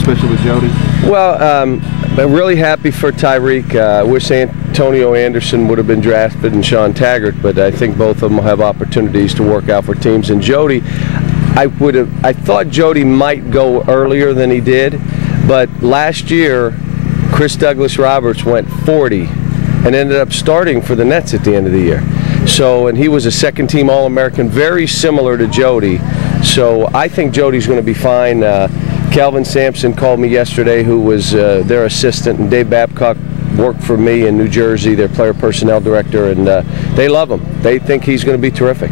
especially with Jody? Well, I'm really happy for Tyreek. I wish Antonio Anderson would have been drafted and Sean Taggart, but I think both of them will have opportunities to work out for teams. And Jody, I thought Jody might go earlier than he did, but last year Chris Douglas-Roberts went 40 and ended up starting for the Nets at the end of the year. So, and he was a second-team All-American, very similar to Jody. So I think Jody's going to be fine. Calvin Sampson called me yesterday, who was their assistant, and Dave Babcock worked for me in New Jersey, their player personnel director, and they love him. They think he's going to be terrific.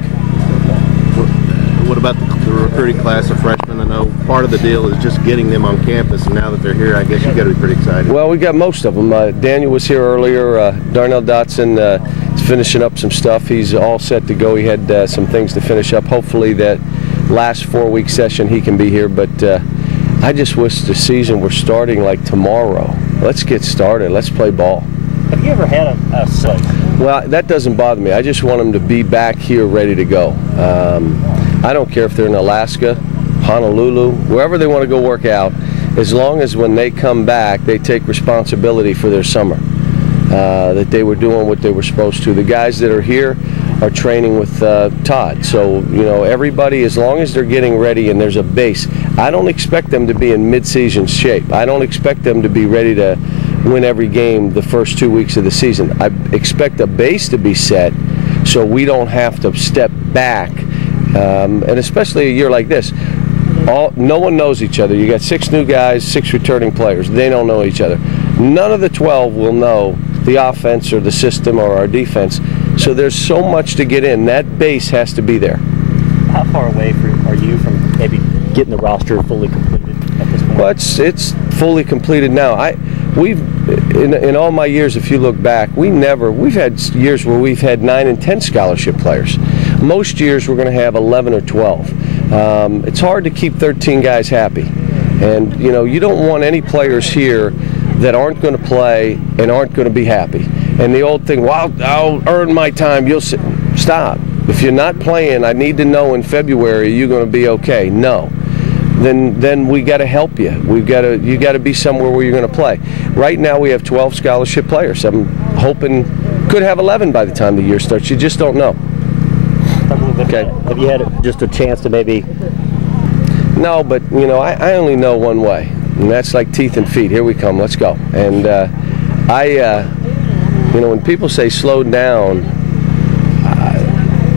What about the recruiting class of freshmen? I know part of the deal is just getting them on campus, and now that they're here, I guess you've got to be pretty excited. Well, we got most of them. Daniel was here earlier. Darnell Dotson is finishing up some stuff. He's all set to go. He had some things to finish up. Hopefully that last 4-week session he can be here, but I just wish the season were starting like tomorrow. Let's get started. Let's play ball. Have you ever had a slate? Well, that doesn't bother me. I just want them to be back here ready to go. I don't care if they're in Alaska, Honolulu, wherever they want to go work out, as long as when they come back, they take responsibility for their summer, that they were doing what they were supposed to. The guys that are here are training with Todd. So, you know, everybody, as long as they're getting ready and there's a base, I don't expect them to be in mid-season shape. I don't expect them to be ready to win every game the first 2 weeks of the season. I expect a base to be set so we don't have to step back. And especially a year like this, no one knows each other. You got 6 new guys, 6 returning players. They don't know each other. None of the 12 will know the offense or the system or our defense. So there's so much to get in. That base has to be there. How far away are you from maybe getting the roster fully completed at this point? Well, it's fully completed now. We've in all my years, if you look back, we've had years where we've had 9 and 10 scholarship players. Most years we're going to have 11 or 12. It's hard to keep 13 guys happy, and you know, you don't want any players here that aren't going to play and aren't going to be happy. And the old thing, well, I'll earn my time. You'll stop. If you're not playing, I need to know in February you're going to be okay. No. Then we got to help you. You got to be somewhere where you're going to play. Right now we have 12 scholarship players. I'm hoping could have 11 by the time the year starts. You just don't know. Okay. Have you had just a chance to maybe? No, but you know, I only know one way, and that's like teeth and feet. Here we come. Let's go. And you know, when people say slow down,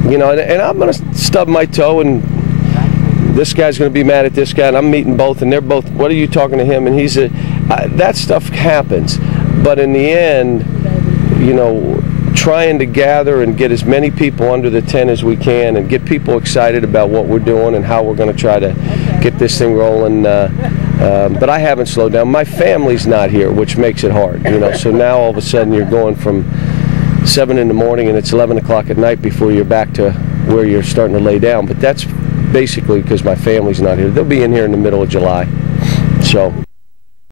you know, and I'm going to stub my toe, and this guy's going to be mad at this guy, and I'm meeting both, and they're both, what are you talking to him? And he's that stuff happens. But in the end, you know, trying to gather and get as many people under the tent as we can and get people excited about what we're doing and how we're going to try to get this thing rolling. But I haven't slowed down. My family's not here, which makes it hard, you know. So now all of a sudden you're going from 7 in the morning and it's 11 o'clock at night before you're back to where you're starting to lay down. But that's basically because my family's not here. They'll be in here in the middle of July. So